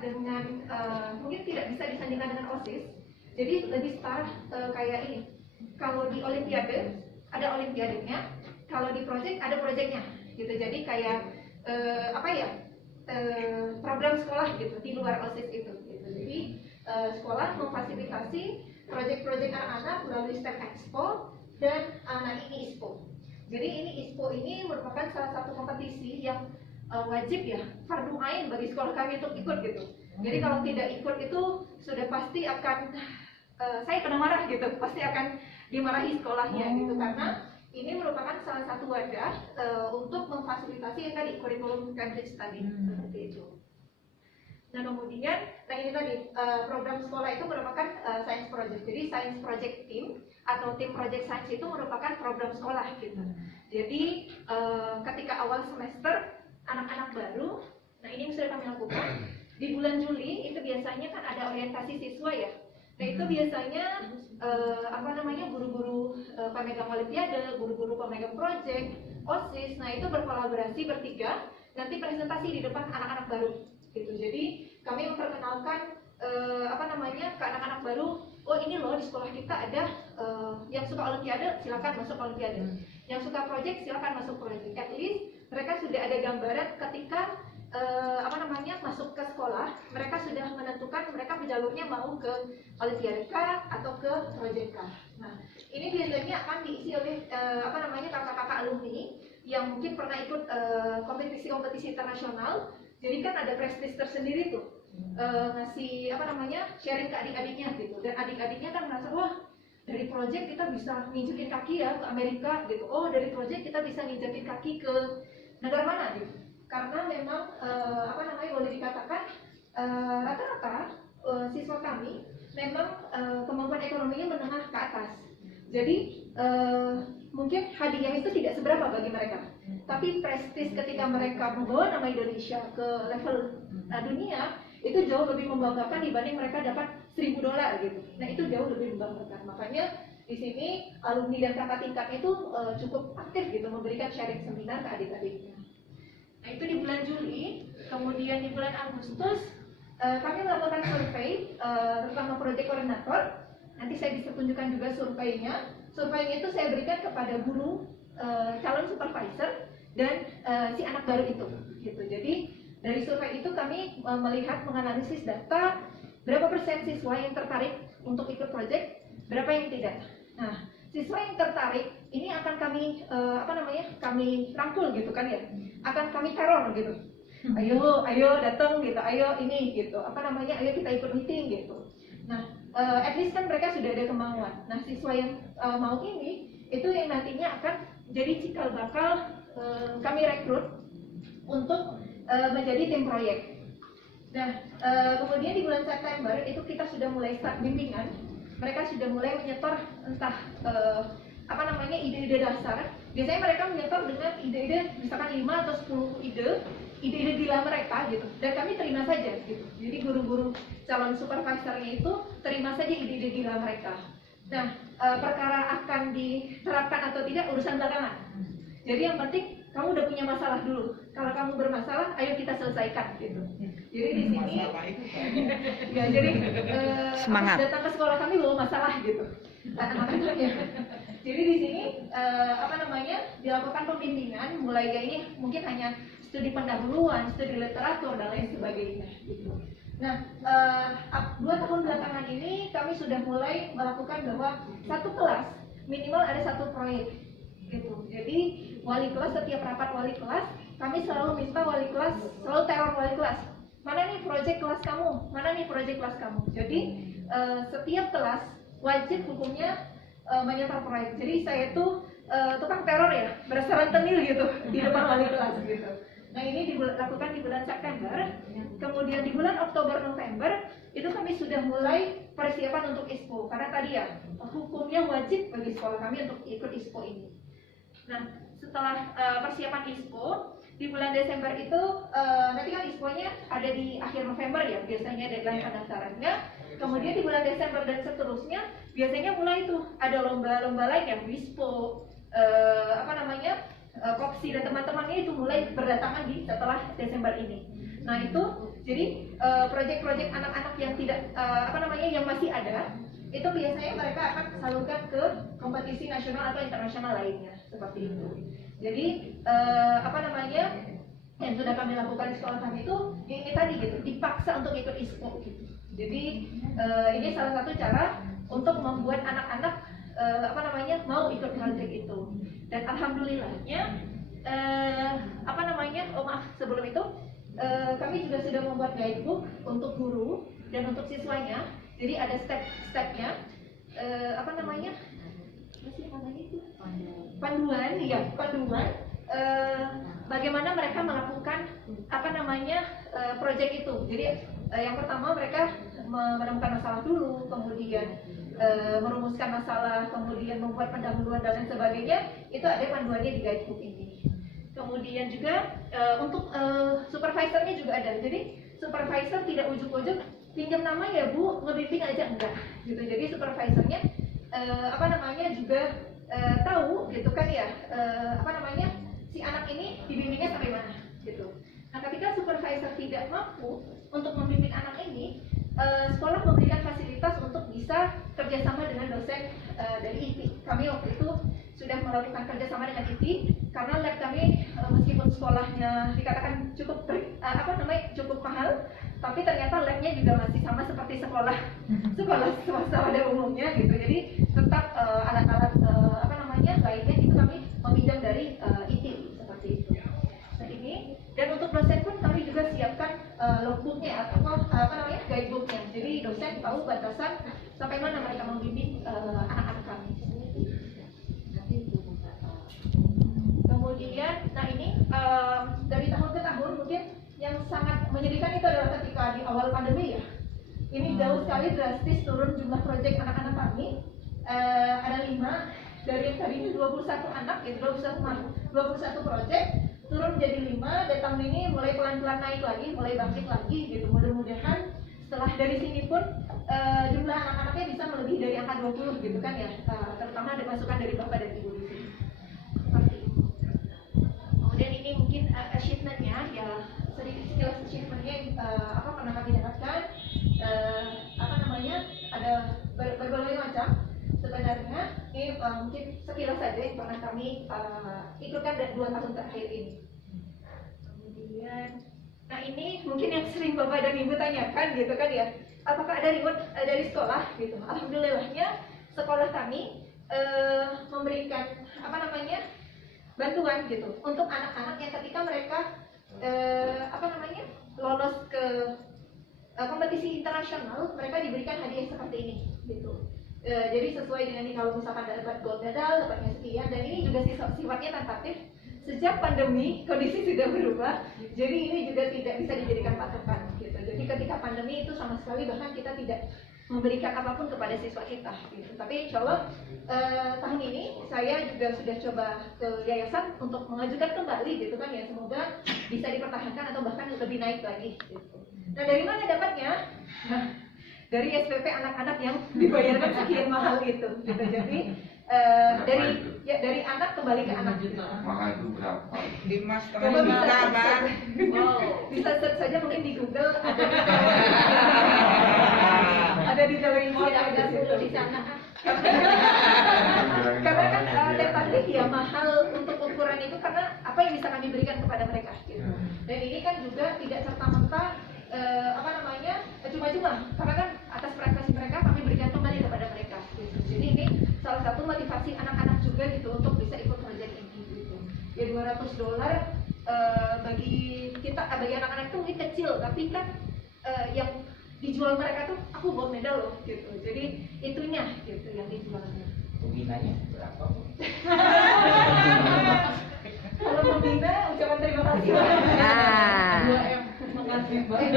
dengan mungkin tidak bisa disandingkan dengan OSIS. Jadi lebih start kayak ini. Kalau di Olimpiade ada Olimpiadenya, kalau di project ada projectnya, gitu. Jadi kayak program sekolah gitu di luar OSIS itu. Gitu. Jadi sekolah memfasilitasi proyek-proyek anak-anak melalui STEM Expo dan anak ini ISPO. Jadi ini ISPO ini merupakan salah satu kompetisi yang wajib ya, fardu ain bagi sekolah kami untuk ikut gitu. Jadi kalau tidak ikut itu sudah pasti akan saya kena marah gitu, pasti akan dimarahi sekolahnya gitu, karena ini merupakan salah satu wadah untuk memfasilitasi yang tadi kurikulum Cambridge tadi seperti itu. Nah kemudian, ini tadi program sekolah itu merupakan science project. Jadi science project team atau tim project science itu merupakan program sekolah gitu. Jadi ketika awal semester anak-anak baru, nah ini yang sudah kami lakukan di bulan Juli itu biasanya kan ada orientasi siswa ya. Nah itu biasanya guru-guru pemegang olimpiade, guru-guru pemegang project, OSIS, nah itu berkolaborasi bertiga, nanti presentasi di depan anak-anak baru gitu. Jadi kami memperkenalkan ke anak-anak baru, oh ini loh di sekolah kita ada yang suka olimpiade silakan masuk olimpiade, yang suka project silakan masuk project. At least mereka sudah ada gambaran ketika masuk ke sekolah, mereka sudah menentukan mereka jalurnya mau ke olimpiade kah atau ke project kah. Nah ini biasanya akan diisi oleh kakak-kakak alumni yang mungkin pernah ikut kompetisi-kompetisi internasional. Jadi kan ada prestis tersendiri tuh, ngasih sharing ke adik-adiknya gitu, dan adik-adiknya kan merasa wah dari project kita bisa nginjekin kaki ya ke Amerika gitu, oh dari project kita bisa nginjekin kaki ke negara mana gitu, karena memang boleh dikatakan rata-rata siswa kami memang kemampuan ekonominya menengah ke atas. Jadi mungkin hadiah itu tidak seberapa bagi mereka, tapi prestis ketika mereka membawa nama Indonesia ke level dunia itu jauh lebih membanggakan dibanding mereka dapat $1.000 gitu. Nah itu jauh lebih membanggakan. Makanya di sini alumni dan kakak tingkat itu cukup aktif gitu memberikan sharing seminar ke adik-adiknya. Nah itu di bulan Juli. Kemudian di bulan Agustus kami melakukan survei terutama project koordinator. Nanti saya bisa tunjukkan juga surveinya. Surveinya itu saya berikan kepada guru, calon supervisor, dan si anak baru itu gitu. Jadi dari survei itu kami melihat, menganalisis data berapa persen siswa yang tertarik untuk ikut project, berapa yang tidak. Nah siswa yang tertarik ini akan kami kami rangkul gitu kan ya, akan kami teror gitu. Ayo datang gitu, ayo ini gitu, ayo kita ikut meeting gitu. Nah at least kan mereka sudah ada kemauan. Nah siswa yang mau ini itu yang nantinya akan jadi cikal bakal kami rekrut untuk menjadi tim proyek. Nah kemudian di bulan September itu kita sudah mulai start bimbingan. Mereka sudah mulai menyetor entah ide-ide dasar. Biasanya mereka menyetor dengan ide-ide misalkan 5 atau 10 ide gila mereka gitu, dan kami terima saja gitu. Jadi guru-guru calon supervisornya itu terima saja ide-ide gila mereka. Nah perkara akan diterapkan atau tidak urusan belakangan. Jadi yang penting kamu udah punya masalah dulu. Kalau kamu bermasalah, ayo kita selesaikan gitu. Jadi di sini ya, jadi semangat datang ke sekolah kami bawa masalah gitu. Jadi di sini dilakukan pembimbingan mulai ya ini mungkin hanya studi pendahuluan, studi literatur dan lain sebagainya gitu. Nah 2 tahun belakangan ini kami sudah mulai melakukan bahwa satu kelas minimal ada 1 proyek gitu. Jadi wali kelas, setiap rapat wali kelas kami selalu minta wali kelas, selalu teror wali kelas, mana nih proyek kelas kamu, mana nih proyek kelas kamu. Jadi setiap kelas wajib hukumnya menyetor proyek. Jadi saya tuh tukang teror ya, berasa rentenir gitu di depan wali kelas gitu. Nah ini dilakukan di bulan September. Kemudian di bulan Oktober November itu kami sudah mulai persiapan untuk ISPO, karena tadi ya hukumnya wajib bagi sekolah kami untuk ikut ISPO ini. Nah setelah persiapan ISPO di bulan Desember itu nanti kan ISPO-nya ada di akhir November ya biasanya deadline pendaftarannya. Kemudian di bulan Desember dan seterusnya biasanya mulai tuh ada lomba-lomba lain yang WISPO, Kopsi dan teman-temannya itu mulai berdatangan di setelah Desember ini. Nah itu Jadi proyek-proyek anak-anak yang tidak yang masih ada itu biasanya mereka akan salurkan ke kompetisi nasional atau internasional lainnya seperti itu. Jadi yang sudah kami lakukan di sekolah kami itu ini tadi gitu, dipaksa untuk ikut ISPO gitu. Jadi ini salah satu cara untuk membuat anak-anak mau ikut proyek itu. Dan alhamdulillahnya sebelum itu kami juga sudah membuat guidebook untuk guru dan untuk siswanya. Jadi ada step-stepnya, panduan bagaimana mereka melakukan proyek itu. Jadi yang pertama mereka menemukan masalah dulu, kemudian merumuskan masalah, kemudian membuat pendahuluan dan lain sebagainya. Itu ada panduannya di guidebook ini. Kemudian juga untuk supervisornya juga ada. Jadi supervisor tidak ujuk-ujuk pinjam nama ya Bu, ngebimbing aja enggak gitu. Jadi supervisornya juga tahu gitu kan ya, si anak ini dibimbingnya sampai mana gitu. Nah, ketika supervisor tidak mampu untuk membimbing anak ini, sekolah memberikan fasilitas untuk bisa kerjasama dengan dosen dari IP. Kami waktu itu sudah melakukan kerjasama dengan IP karena lab kami meskipun sekolahnya dikatakan cukup cukup mahal, tapi ternyata labnya juga masih sama seperti sekolah swasta pada umumnya gitu. Jadi tetap alat-alat lainnya itu kami meminjam dari IT seperti itu. Nah ini, dan untuk dosen pun kami juga siapkan logbooknya atau guidebooknya. Jadi dosen tahu batasan sampai mana mereka membimbing anak-anak kami. Kemudian, nah ini dari tahun ke tahun mungkin yang sangat menyedihkan itu adalah ketika di awal pandemi ya. Ini jauh sekali drastis turun jumlah proyek anak-anak kami. Ada 5 dari yang tadinya 21 anak ya, 21 proyek turun jadi 5, dan tahun ini mulai pelan-pelan naik lagi, mulai bangkit lagi gitu. Mudah-mudahan setelah dari sini pun jumlah anak-anaknya bisa melebihi dari angka 20 gitu kan ya, terutama ada masukan dari Bapak dan Ibu di sini. Seperti itu. Kemudian ini mungkin achievementnya ya, sedikit sekilas achievementnya pernah kami dapatkan. Ada berbagai macam. Sebenarnya ini mungkin sekilas saja yang pernah kami ikutkan dari 2 tahun terakhir ini. Kemudian, nah ini mungkin yang sering Bapak dan Ibu tanyakan gitu kan ya, apakah ada reward dari sekolah gitu. Alhamdulillahnya sekolah kami memberikan bantuan gitu untuk anak-anak yang ketika mereka lolos ke kompetisi internasional, mereka diberikan hadiah seperti ini gitu. Jadi sesuai dengan ini, kalau misalkan dapat gold medal, dapatnya sekian, dan ini juga sifatnya tentatif. Sejak pandemi kondisi sudah berubah, jadi ini juga tidak bisa dijadikan patokan gitu. Jadi ketika pandemi itu sama sekali bahkan kita tidak memberikan apapun kepada siswa kita gitu. Tapi insya Allah tahun ini saya juga sudah coba ke yayasan untuk mengajukan kembali gitu kan ya, semoga bisa dipertahankan atau bahkan lebih naik lagi gitu. Nah, dari mana dapatnya? Nah, dari SPP anak-anak yang dibayarkan sekian mahal itu gitu. Jadi dari anak kembali ke anak gitu. Mahal itu berapa? 5,5 juta, Bang. Bisa search saja mungkin di Google, ada di televisi, ada di sana. Karena kan tentatif ya, mahal untuk ukuran itu karena apa yang bisa kami berikan kepada mereka gitu. Dan ini kan juga tidak serta-merta cuma-cuma, karena kan atas prestasi mereka kami berikan kembali kepada mereka gitu. Jadi ini salah satu motivasi anak-anak juga gitu untuk bisa ikut proyek ini gitu. Ya $200 bagi kita, bagi anak-anak itu mungkin kecil, tapi kan yang dijual mereka tuh aku gold medal loh gitu. Jadi itunya gitu yang dijualnya. Pembinanya berapa? Kalau pembina ucapan terima kasih. Makasih banget.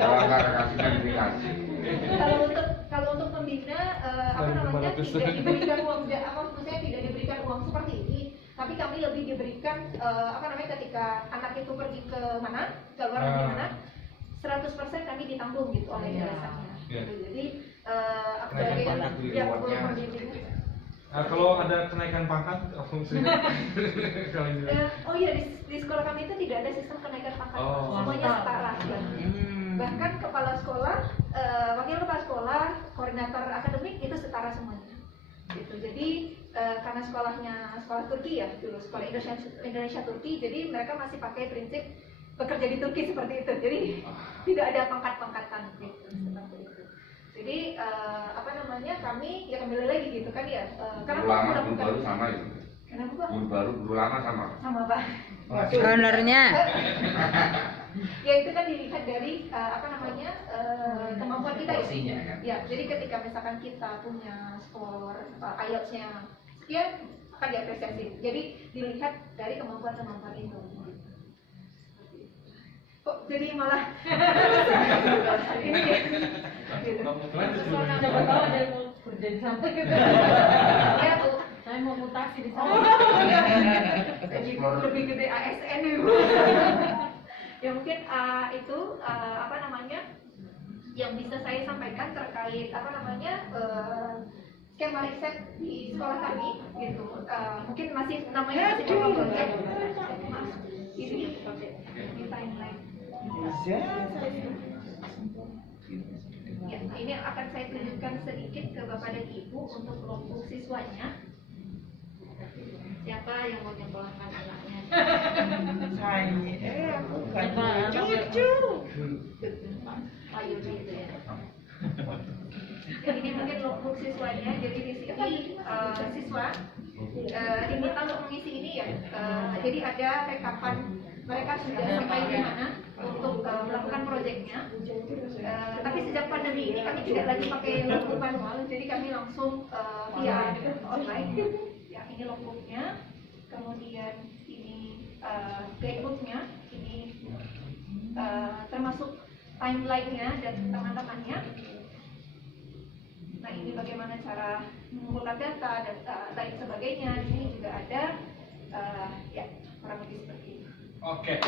Kalau nggak kasihkan dikasih. Kalau untuk pembina tidak diberikan uang, maksudnya tidak diberikan uang seperti ini, tapi kami lebih diberikan ketika anak itu pergi ke mana, ke luar negeri mana, 100% kami ditanggung gitu oleh yayasannya. Jadi sebagai pembimbingnya. Kalau ada kenaikan pangkat, langsung sih. Kali ini. Oh iya, di sekolah kami itu tidak ada sistem kenaikan pangkat, Oh. semuanya setara. Ya. Bahkan kepala sekolah, wakil kepala sekolah, koordinator akademik itu setara semuanya. Gitu. Jadi karena sekolahnya sekolah Turki ya, dulu sekolah Indonesia Turki, jadi mereka masih pakai prinsip bekerja di Turki seperti itu. Jadi tidak ada pangkat-pangkatan gitu, seperti itu. Jadi apa namanya, kami ya kembali lagi gitu kan ya, karena Guru lama, udah guru bukan. baru sama itu. Kenapa Pak? Guru baru, guru lama sama. Sama Pak. Honornya. Ya itu kan dilihat dari apa namanya, kemampuan kita ya. Porsinya, kan? Ya, jadi ketika misalkan kita punya skor IELTS-nya sekian, akan diapresiasi. Jadi dilihat dari kemampuan-kemampuan itu. Kok jadi malah ini ya. Gitu. Siapa tahu ada yang mau kerja di sana gitu. Ya tuh. Saya mau mutasi di sana. Jadi lebih gede ASN itu. Ya mungkin itu apa namanya yang bisa saya sampaikan terkait apa namanya skema riset di sekolah kami gitu. Mungkin masih namanya masih skema project. Ini timeline. Ya, nah ini akan saya tunjukkan sedikit ke Bapak dan Ibu untuk kelompok siswanya. Siapa yang mau nyekolahkan anaknya? Aku kan cucu. Ayo gitu ya. Ini mungkin logbook siswanya. Jadi di sini siswa diminta untuk mengisi ini ya. Jadi ada rekapan mereka sudah sampai di mana untuk melakukan proyeknya. Tapi sejak pandemi ini kami tidak lagi pakai logbook manual, jadi kami langsung via online. Ya, ini logbooknya, kemudian ini guidebooknya, ini termasuk timeline-nya dan teman-temannya. Nah, ini bagaimana cara mengumpulkan data dan lain sebagainya. Di sini juga ada ya kurang lebih seperti ini. Oke.